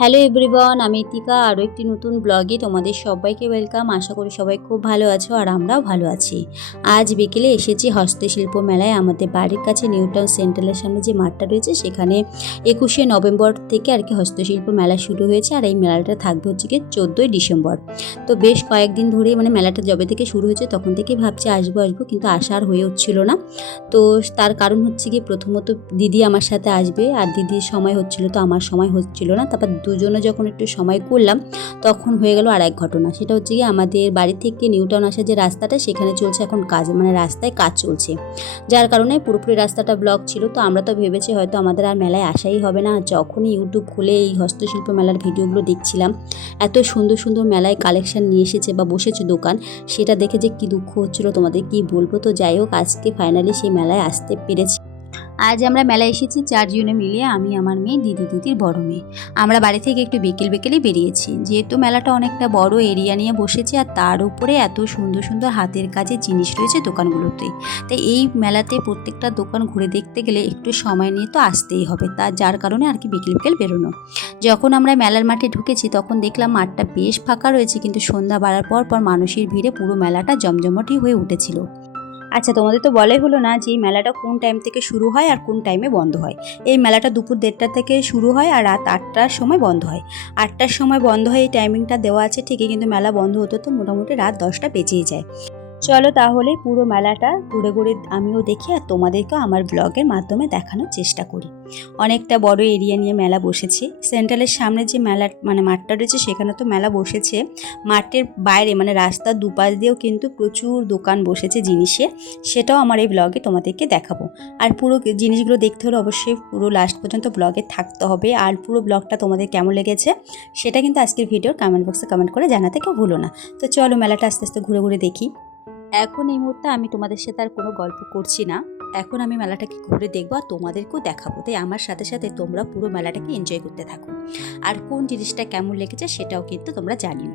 Hello everyone, আমি ইতিকা আরও একটি নতুন ব্লগে তোমাদের সবাইকে ওয়েলকাম। আশা করি সবাই খুব ভালো আছো আর আমরাও ভালো আছি। আজ বিকেলে এসেছি হস্তশিল্প মেলায়। আমাদের বাড়ির কাছে নিউ টাউন সেন্ট্রালের সামনে যে মাঠটা রয়েছে সেখানে 21শে নভেম্বর থেকে আর কি হস্তশিল্প মেলা শুরু হয়েছে। আর এই মেলাটা থাকবে হচ্ছে কি 14ই ডিসেম্বর। তো বেশ কয়েকদিন ধরেই মেলাটা যবে থেকে শুরু হয়েছে তখন থেকেই ভাবছি আসবো কিন্তু আসা আর হয়ে উঠছিল না। তো তার কারণ হচ্ছে কি, প্রথমত দিদি আমার সাথে আসবে আর দিদির সময় হচ্ছিল, তো আমার সময় হচ্ছিল না। তারপর দুজনে যখন একটু সময় করলাম তখন হয়ে গেল আর এক ঘটনা। সেটা হচ্ছে কি, আমাদের বাড়ি থেকে নিউ টাউন আসার যে রাস্তাটা সেখানে চলছে এখন কাজ, রাস্তায় কাজ চলছে, যার কারণে পুরোপুরি রাস্তাটা ব্লক ছিল। তো আমরা তো ভেবেছি হয়তো আমাদের আর মেলায় আসাই হবে না। যখনই ইউটিউব খুলে এই হস্তশিল্প মেলার ভিডিওগুলো দেখছিলাম, এত সুন্দর সুন্দর মেলায় কালেকশন নিয়ে এসেছে বা বসেছে দোকান, সেটা দেখে যে কি দুঃখ হচ্ছিল তোমাদের কি বলবো। তো যাই হোক, আজকে ফাইনালি সেই মেলায় আসতে পেরেছি। আজ আমরা মেলায় এসেছি চারজনে মিলে, আমি, আমার মেয়ে, দিদির বড় মেয়ে। আমরা বাড়ি থেকে একটু বিকেলেই বেরিয়েছি, যেহেতু মেলাটা অনেকটা বড় এরিয়া নিয়ে বসেছে আর তার উপরে এত সুন্দর সুন্দর হাতের কাজের জিনিস রয়েছে দোকানগুলোতে। তাই এই মেলাতে প্রত্যেকটা দোকান ঘুরে দেখতে গেলে একটু সময় নিয়ে তো আসতেই হবে, যার কারণে আর কি বিকেল বেরোনো। যখন আমরা মেলার মাঠে ঢুকেছি তখন দেখলাম মাঠটা বেশ ফাঁকা রয়েছে, কিন্তু সন্ধ্যা বাড়ার পর মানুষের ভিড়ে পুরো মেলাটা জমজমাটি হয়ে উঠেছিল। আচ্ছা, তোমাদের তো বলাই হলো না যে এই মেলাটা কোন টাইম থেকে শুরু হয় আর কোন টাইমে বন্ধ হয়। এই মেলাটা দুপুর 1:30টা থেকে শুরু হয় আর রাত 8টার সময় বন্ধ হয়। 8টার সময় বন্ধ হয়, এই টাইমিংটা দেওয়া আছে ঠিকই, কিন্তু মেলা বন্ধ হতে তো মোটামুটি রাত 10টা বেজেই যায়। চলো তাহলে পুরো মেলাটা ঘুরে ঘুরে আমিও দেখি আর তোমাদেরকেও আমার ব্লগের মাধ্যমে দেখানোর চেষ্টা করি। অনেকটা বড় এরিয়া নিয়ে মেলা বসেছে। সেন্ট্রালের সামনে যে মেলা মাঠটা রয়েছে সেখানে তো মেলা বসেছে। মাঠের বাইরে রাস্তার দুপাশ দিয়েও কিন্তু প্রচুর দোকান বসেছে জিনিসের, সেটাও আমার এই ব্লগে তোমাদেরকে দেখাবো। আর পুরো জিনিসগুলো দেখতে হলে অবশ্যই পুরো লাস্ট পর্যন্ত ব্লগে থাকতে হবে। আর পুরো ব্লগটা তোমাদের কেমন লেগেছে সেটা কিন্তু আজকের ভিডিওর কমেন্ট বক্সে কমেন্ট করে জানাতে কেউ ভুলো না। তো চলো মেলাটা আস্তে আস্তে ঘুরে ঘুরে দেখি। এখন এই মুহূর্তে আমি তোমাদের সাথে আর কোনো গল্প করছি না, এখন আমি মেলাটাকে ঘুরে দেখবো আর তোমাদেরকেও দেখাবো। তাই আমার সাথে সাথে তোমরা পুরো মেলাটাকে এনজয় করতে থাকো, আর কোন জিনিসটা কেমন লেগেছে সেটাও কিন্তু তোমরা জানিও।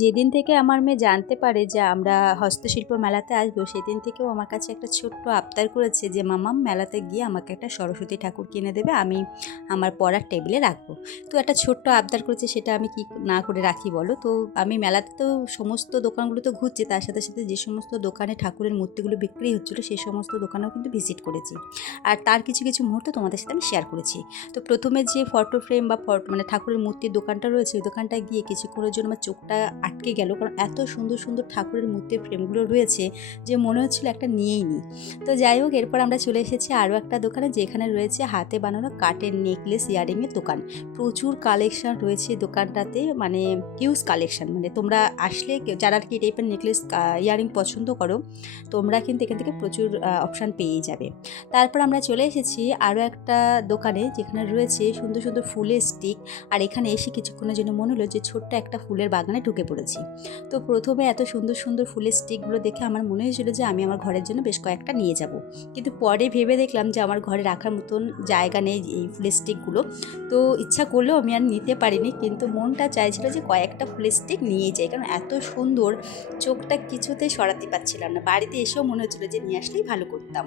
যেদিন থেকে আমার মেয়ে জানতে পারে যে আমরা হস্তশিল্প মেলাতে আসবো, সেদিন থেকেও আমার কাছে একটা ছোট্ট আবদার করেছে যে মামাম মেলাতে গিয়ে আমাকে একটা সরস্বতী ঠাকুর কিনে দেবে, আমি আমার পড়ার টেবিলে রাখবো। তো একটা ছোট্ট আবদার করেছে, সেটা আমি কি না করে রাখি বলো। তো আমি মেলাতে তো সমস্ত দোকানগুলো তো ঘুরছি, তার সাথে সাথে যে সমস্ত দোকানে ঠাকুরের মূর্তিগুলো বিক্রি হচ্ছিলো সেই সমস্ত দোকানেও কিন্তু ভিজিট করেছি, আর তার কিছু কিছু মুহূর্ত তোমাদের সাথে আমি শেয়ার করেছি। তো প্রথমে যে ফটো ফ্রেম বা ঠাকুরের মূর্তির দোকানটা রয়েছে, ওই দোকানটায় গিয়ে কিছুক্ষণের জন্য আমার চোখটা আটকে গেল, কারণ এত সুন্দর সুন্দর ঠাকুরের মূর্তির ফ্রেমগুলো রয়েছে যে মনে হচ্ছিল একটা নিয়েই নিই। তো যাই হোক, এরপর আমরা চলে এসেছি আরও একটা দোকানে, যেখানে রয়েছে হাতে বানানো কাঠের নেকলেস ইয়ারিংয়ের দোকান। প্রচুর কালেকশন রয়েছে দোকানটাতে, মানে হিউজ কালেকশন। মানে তোমরা আসলে যারা আর কি এই টাইপের নেকলেস ইয়ারিং পছন্দ করো, তোমরা কিন্তু এখান থেকে প্রচুর অপশান পেয়ে যাবে। তারপর আমরা চলে এসেছি আরও একটা দোকানে, যেখানে রয়েছে সুন্দর সুন্দর ফুলের স্টিক। আর এখানে এসে কিছুক্ষণের জন্য মনে হলো যে ছোট্ট একটা ফুলের বাগানে ঢুকে পড়েছি। তো প্রথমে এত সুন্দর সুন্দর ফুলের স্টিকগুলো দেখে আমার মনে হয়েছিল যে আমি আমার ঘরের জন্য বেশ কয়েকটা নিয়ে যাব, কিন্তু পরে ভেবে দেখলাম যে আমার ঘরে রাখার মতন জায়গা নেই এই ফুলের স্টিকগুলো। তো ইচ্ছা করলেও আমি আর নিতে পারিনি, কিন্তু মনটা চাইছিল যে কয়েকটা ফুলের স্টিক নিয়ে যাই, কারণ এত সুন্দর চোখটা কিছুতেই সরাতে পারছিলাম না। বাড়িতে এসেও মনে হচ্ছিলো যে নিয়ে আসলেই ভালো করতাম।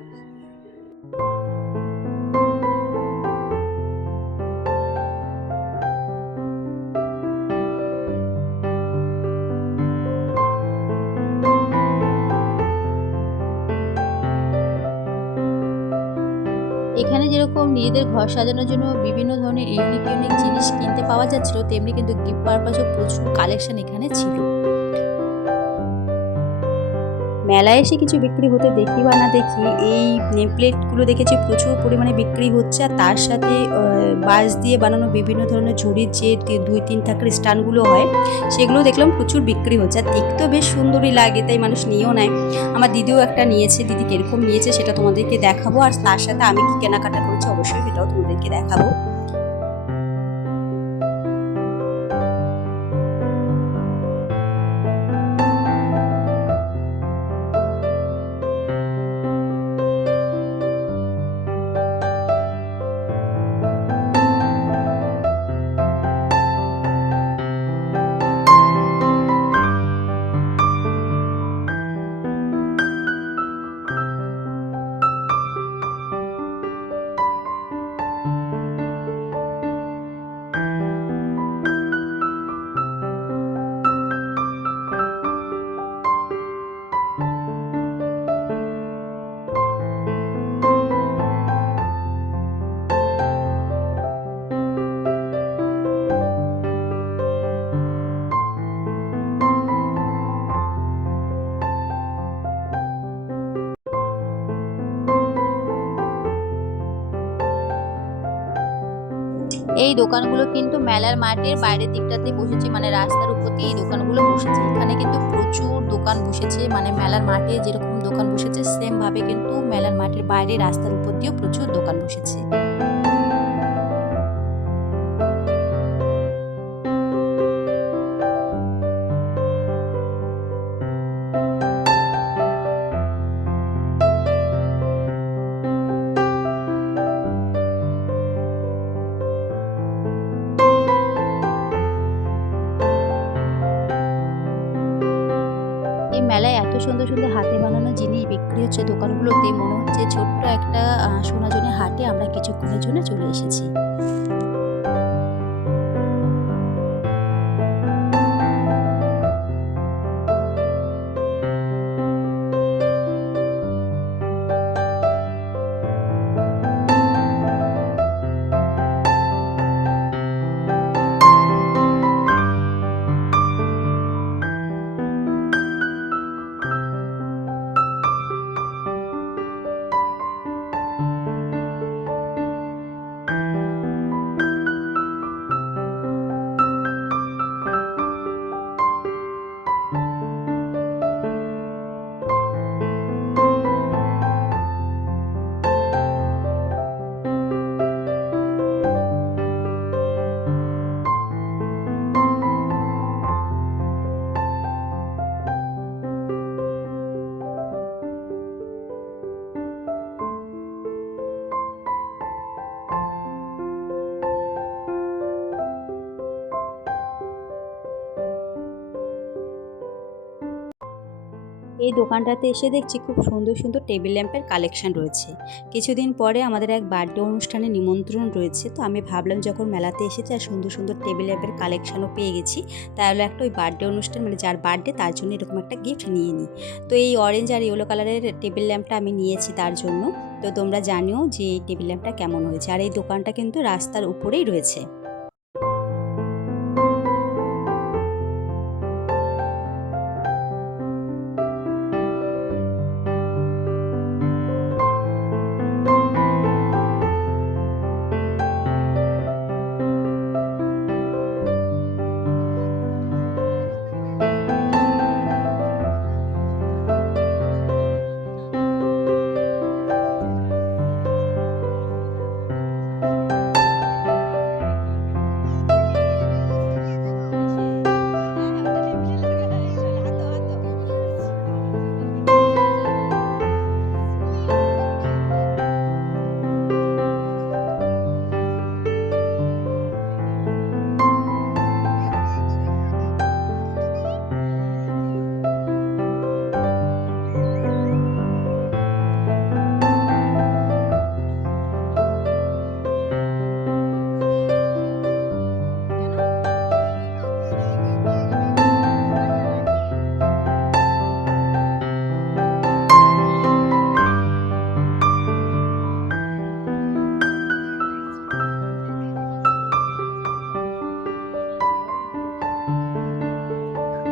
এখানে যেরকম নিজেদের ঘর সাজানোর জন্য বিভিন্ন ধরনের ইউনিক ইউনিক জিনিস কিনতে পাওয়া যাচ্ছিল, তেমনি কিন্তু গিফট পারপাসও প্রচুর কালেকশন এখানে ছিল। মেলায় এসে কিছু বিক্রি হতে দেখি বা না দেখি, এই নেম প্লেটগুলো দেখেছি প্রচুর পরিমাণে বিক্রি হচ্ছে। আর তার সাথে বাঁশ দিয়ে বানানো বিভিন্ন ধরনের ঝুড়ির যে 2-3 থাকের স্ট্যান্ডগুলো হয়, সেগুলো দেখলাম প্রচুর বিক্রি হচ্ছে। আর দেখতেও বেশ সুন্দরই লাগে, তাই মানুষ নিয়েও নেয়। আমার দিদিও একটা নিয়েছে, দিদি কীরকম নিয়েছে সেটা তোমাদেরকে দেখাবো। আর তার সাথে আমি কি কেনাকাটা করেছি অবশ্যই সেটাও তোমাদেরকে দেখাবো। এই দোকানগুলো কিন্তু মেলার মাঠের বাইরের দিকটাতে বসেছে, মানে রাস্তার উপর দিয়ে এই দোকানগুলো বসেছে। এখানে কিন্তু প্রচুর দোকান বসেছে, মানে মেলার মাঠে যেরকম দোকান বসেছে সেম ভাবে কিন্তু মেলার মাঠের বাইরে রাস্তার উপর দিয়েও প্রচুর দোকান বসেছে। এই মেলায় এত সুন্দর সুন্দর হাতে বানানো জিনিস বিক্রি হচ্ছে দোকানগুলোতে, মনে হচ্ছে ছোট্ট একটা সোনাঝুরির হাটে আমরা কিছুক্ষণের জন্য চলে এসেছি। এই দোকানটাতে এসে দেখছি খুব সুন্দর সুন্দর টেবিল ল্যাম্পের কালেকশন রয়েছে। কিছুদিন পরে আমাদের এক বার্থডে অনুষ্ঠানে নিমন্ত্রণ রয়েছে, তো আমি ভাবলাম যখন মেলাতে এসেছি আর সুন্দর সুন্দর টেবিল ল্যাম্পের কালেকশনও পেয়ে গেছি, তাহলে একটা ওই বার্থডে অনুষ্ঠান, মানে যার বার্থডে তার জন্য এরকম একটা গিফট নিয়ে নিই। তো এই অরেঞ্জ আর ইয়েলো কালারের টেবিল ল্যাম্পটা আমি নিয়েছি তার জন্য। তো তোমরা জানিও যে এই টেবিল ল্যাম্পটা কেমন হয়েছে। আর এই দোকানটা কিন্তু রাস্তার উপরেই রয়েছে।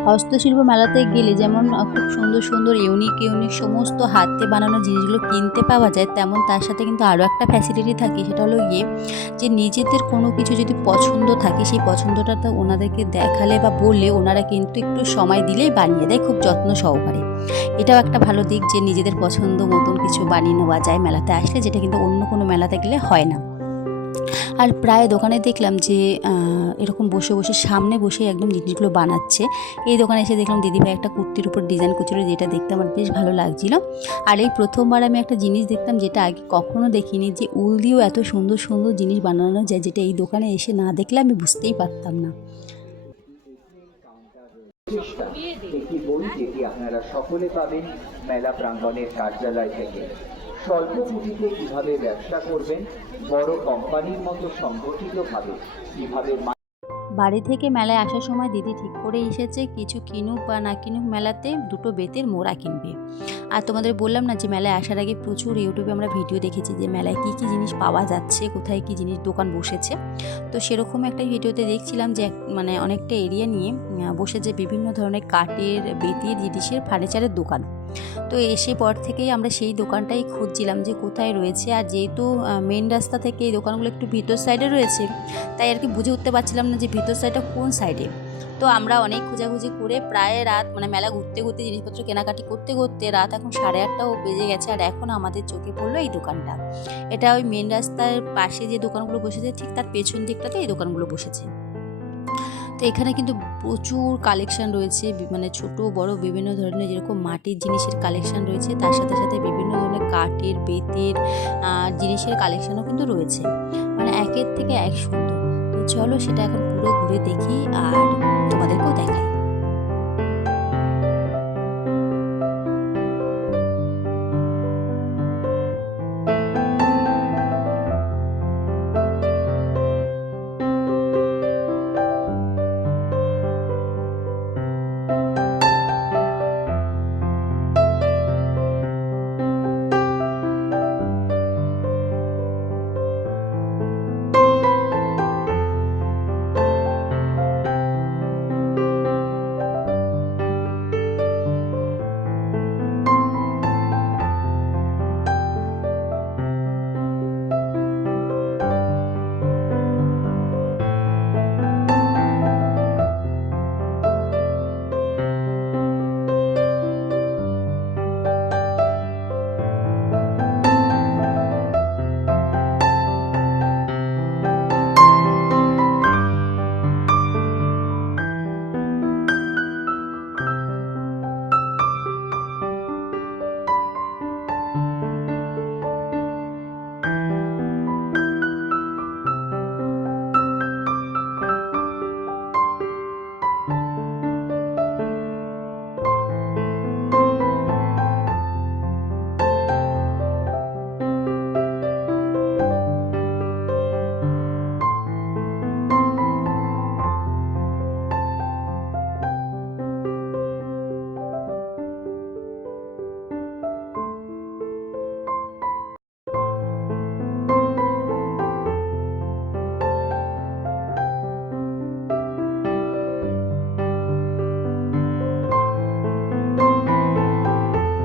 হস্তশিল্প মেলাতে গেলে যেমন খুব সুন্দর সুন্দর ইউনিক ইউনিক সমস্ত হাতে বানানো জিনিসগুলো কিনতে পাওয়া যায়, তেমন তার সাথে কিন্তু আরও একটা ফ্যাসিলিটি থাকে, সেটা হলো গিয়ে যে নিজেদের কোনো কিছু যদি পছন্দ থাকে সেই পছন্দটা তো ওনাদেরকে দেখালে বা বললে ওনারা কিন্তু একটু সময় দিলেই বানিয়ে দেয় খুব যত্ন সহকারে। এটাও একটা ভালো দিক যে নিজেদের পছন্দ মতন কিছু বানিয়ে নেওয়া যায় মেলাতে আসলে, যেটা কিন্তু অন্য কোনো মেলাতে গেলে হয় না। আর প্রায় দোকানে দেখলাম যে এরকম বসে বসে সামনে বসে একদম জিনিসগুলো বানাচ্ছে। এই দোকানে এসে দেখলাম দিদিভাই একটা কুর্তির উপর ডিজাইন করছিল, যেটা দেখতে আমার বেশ ভালো লাগছিল। আর এই প্রথমবার আমি একটা জিনিস দেখলাম যেটা আগে কখনো দেখিনি, যে উল দিয়েও এত সুন্দর সুন্দর জিনিস বানানো যায়, যেটা এই দোকানে এসে না দেখলে আমি বুঝতেই পারতাম না। একটি বই যেটি আপনারা সকলে পাবেন মেলা প্রাঙ্গণের কার্যালয় থেকে। স্বল্প পুঁজিতে কিভাবে ব্যবসা করবেন, বড় কোম্পানির মতো সংগঠিতভাবে কিভাবে বাড়ি থেকে মেলায় আসার সময় দিদি ঠিক করে এসেছে কিছু কিনুক বা না কিনুক মেলাতে দুটো বেতের মোড়া কিনবে। আর তোমাদের বললাম না যে মেলায় আসার আগে প্রচুর ইউটিউবে আমরা ভিডিও দেখেছি যে মেলায় কী কী জিনিস পাওয়া যাচ্ছে, কোথায় কী জিনিস দোকান বসেছে। তো সেরকম একটা ভিডিওতে দেখছিলাম যে মানে অনেকটা এরিয়া নিয়ে বসেছে বিভিন্ন ধরনের কাঠের বেতের জিনিসের ফার্নিচারের দোকান। তো এসে পর থেকেই আমরা সেই দোকানটাই খুঁজছিলাম যে কোথায় রয়েছে। আর যেহেতু মেন রাস্তা থেকে এই দোকানগুলো একটু ভিতর সাইডে রয়েছে, তাই আর কি বুঝে উঠতে পারছিলাম না যে ভিতর সাইডটা কোন সাইডে। তো আমরা অনেক খোঁজাখুঁজি করে প্রায় রাত মানে মেলা ঘুরতে ঘুরতে জিনিসপত্র কেনাকাটি করতে করতে রাত এখন 8:30টাও বেজে গেছে। আর এখন আমাদের চোখে পড়লো এই দোকানটা। এটা ওই মেন রাস্তার পাশে যে দোকানগুলো বসেছে ঠিক তার পেছন দিকটাতে এই দোকানগুলো বসেছে। তো এখানে কিন্তু প্রচুর কালেকশান রয়েছে, মানে ছোট বড় বিভিন্ন ধরনের যেরকম মাটির জিনিসের কালেকশান রয়েছে, তার সাথে সাথে বিভিন্ন ধরনের কাঠের বেতের জিনিসের কালেকশানও কিন্তু রয়েছে, মানে একের থেকে এক সুন্দর। তো চলো সেটা এখন পুরো ঘুরে দেখি আর তোমাদেরকেও দেখাই।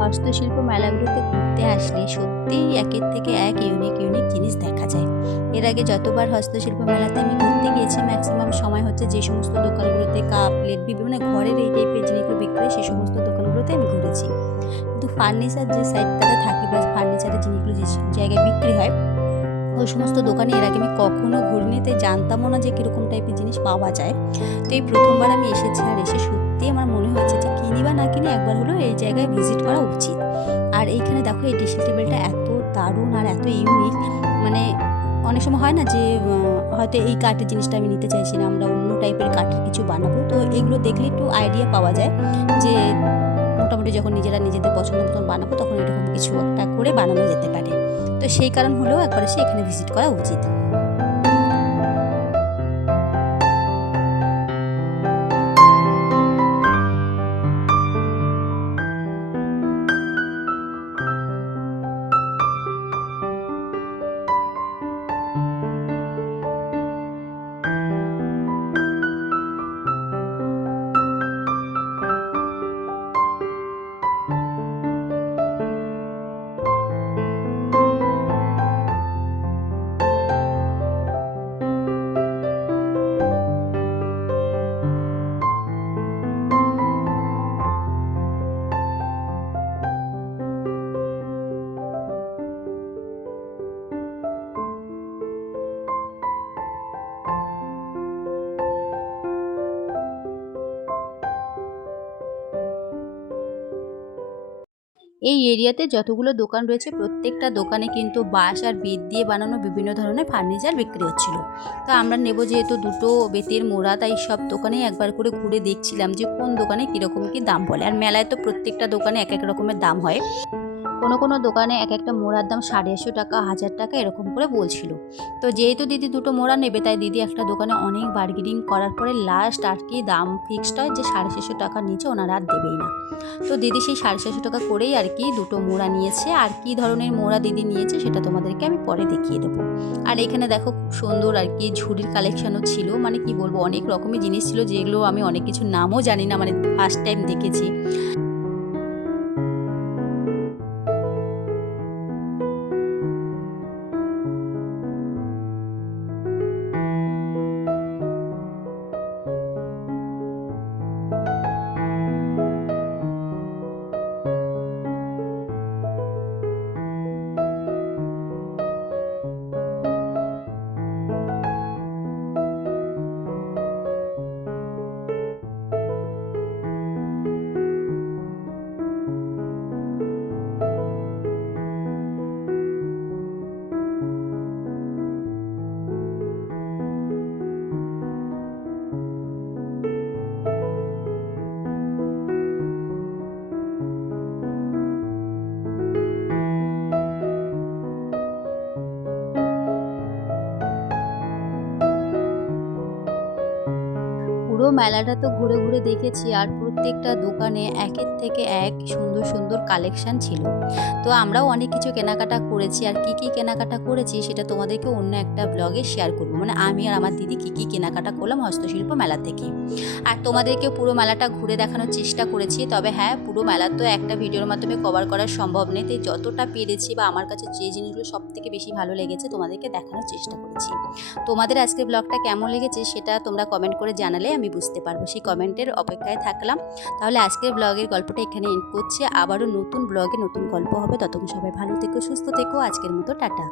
হস্তশিল্প মেলাগুলোতে ঘুরতে আসলে সত্যিই একের থেকে এক ইউনিক ইউনিক জিনিস দেখা যায়। এর আগে যতবার হস্তশিল্প মেলাতে আমি ঘুরতে গিয়েছি ম্যাক্সিমাম সময় হচ্ছে যে সমস্ত দোকানগুলোতে কাপ প্লেট বিভিন্ন ঘরের এই টাইপের জিনিসগুলো বিক্রি হয় সেই সমস্ত দোকানগুলোতে আমি ঘুরেছি। কিন্তু ফার্নিচার যে সাইডটাতে থাকে বা ফার্নিচারের জিনিসগুলো যে জায়গায় বিক্রি হয় ওই সমস্ত দোকানে এর আগে আমি কখনো ঘুরিনি, তাই জানতামও না যে কীরকম টাইপের জিনিস পাওয়া যায়। তো এই প্রথমবার আমি এসেছি, আর এসে সত্যিই আমার মনে হয়েছে যে কিনি বা না কিনি একবার হলেও এই জায়গায় ভিজিট করা উচিত। আর এইখানে দেখো এই ড্রেসিং টেবিলটা এত দারুণ আর এত ইউনিক, মানে অনেক সময় হয় না যে হয়তো এই কাঠের জিনিসটা আমি নিতে চাইছি না, আমরা অন্য টাইপের কাঠের কিছু বানাবো, তো এগুলো দেখলে একটু আইডিয়া পাওয়া যায় যে মোটামুটি যখন নিজেরা নিজেদের পছন্দ মতন বানাবো তখন এরকম কিছু একটা করে বানানো যেতে পারে। তো সেই কারণ হলেও একবার এসে এখানে ভিজিট করা উচিত। এই এরিয়াতে যতগুলো দোকান রয়েছে প্রত্যেকটা দোকানে কিন্তু বাঁশ আর বেত দিয়ে বানানো বিভিন্ন ধরনের ফার্নিচার বিক্রি হচ্ছিল। তো আমরা নেব যেহেতু দুটো বেতের মোড়া, তাই সব দোকানে একবার করে ঘুরে দেখছিলাম যে কোন দোকানে কীরকম কী দাম বলে। আর মেলায় তো প্রত্যেকটা দোকানে এক এক রকমের দাম হয়। কোনো কোনো দোকানে এক একটা মোড়ার দাম 850 টাকা, 1000 টাকা এরকম করে বলছিল। তো যেহেতু দিদি দুটো মোড়া নেবে, তাই দিদি একটা দোকানে অনেক বার্গেনিং করার পরে লাস্ট আর কি দাম ফিক্সড হয় যে 650 টাকার নিচে ওনারা আর দেবেই না। তো দিদি সেই 650 টাকা করেই আর কি দুটো মোড়া নিয়েছে। আর কী ধরনের মোড়া দিদি নিয়েছে সেটা তোমাদেরকে আমি পরে দেখিয়ে দেবো। আর এখানে দেখো খুব সুন্দর আর কি ঝুড়ির কালেকশানও ছিল, মানে কি বলবো, অনেক রকমের জিনিস ছিল যেগুলো আমি অনেক কিছু নামও জানি না, মানে ফার্স্ট টাইম দেখেছি। পুরো মেলাটা তো ঘুরে ঘুরে দেখেছি, আর প্রত্যেকটা দোকানে একের থেকে এক সুন্দর সুন্দর কালেকশান ছিল। তো আমরাও অনেক কিছু কেনাকাটা করেছি, আর কি কি কেনাকাটা করেছি সেটা তোমাদেরকে অন্য একটা ব্লগে শেয়ার করবো। মানে আমি আর আমার দিদি কি কি কেনাকাটা করলাম হস্তশিল্প মেলা থেকে, আর তোমাদেরকে পুরো মেলাটা ঘুরে দেখানোর চেষ্টা করেছি। তবে হ্যাঁ, পুরো মেলা তো একটা ভিডিওর মাধ্যমে কভার করা সম্ভব নেই, তাই যতটা পেরেছি বা আমার কাছে যে জিনিসগুলো সব থেকে বেশি ভালো লেগেছে তোমাদেরকে দেখানোর চেষ্টা করেছি। তোমাদের আজকের ব্লগটা কেমন লেগেছে সেটা তোমরা কমেন্ট করে জানালে আমি বুঝতে পারবো, সেই কমেন্টের অপেক্ষায় থাকলাম। তাহলে আজকের ব্লগের গল্পটা এখানে এন্ড করছি। আবারও নতুন ব্লগে নতুন গল্প হবে। ততক্ষণ সবাই ভালো থেকো, সুস্থ থেকো। আজকের মতো টাটা।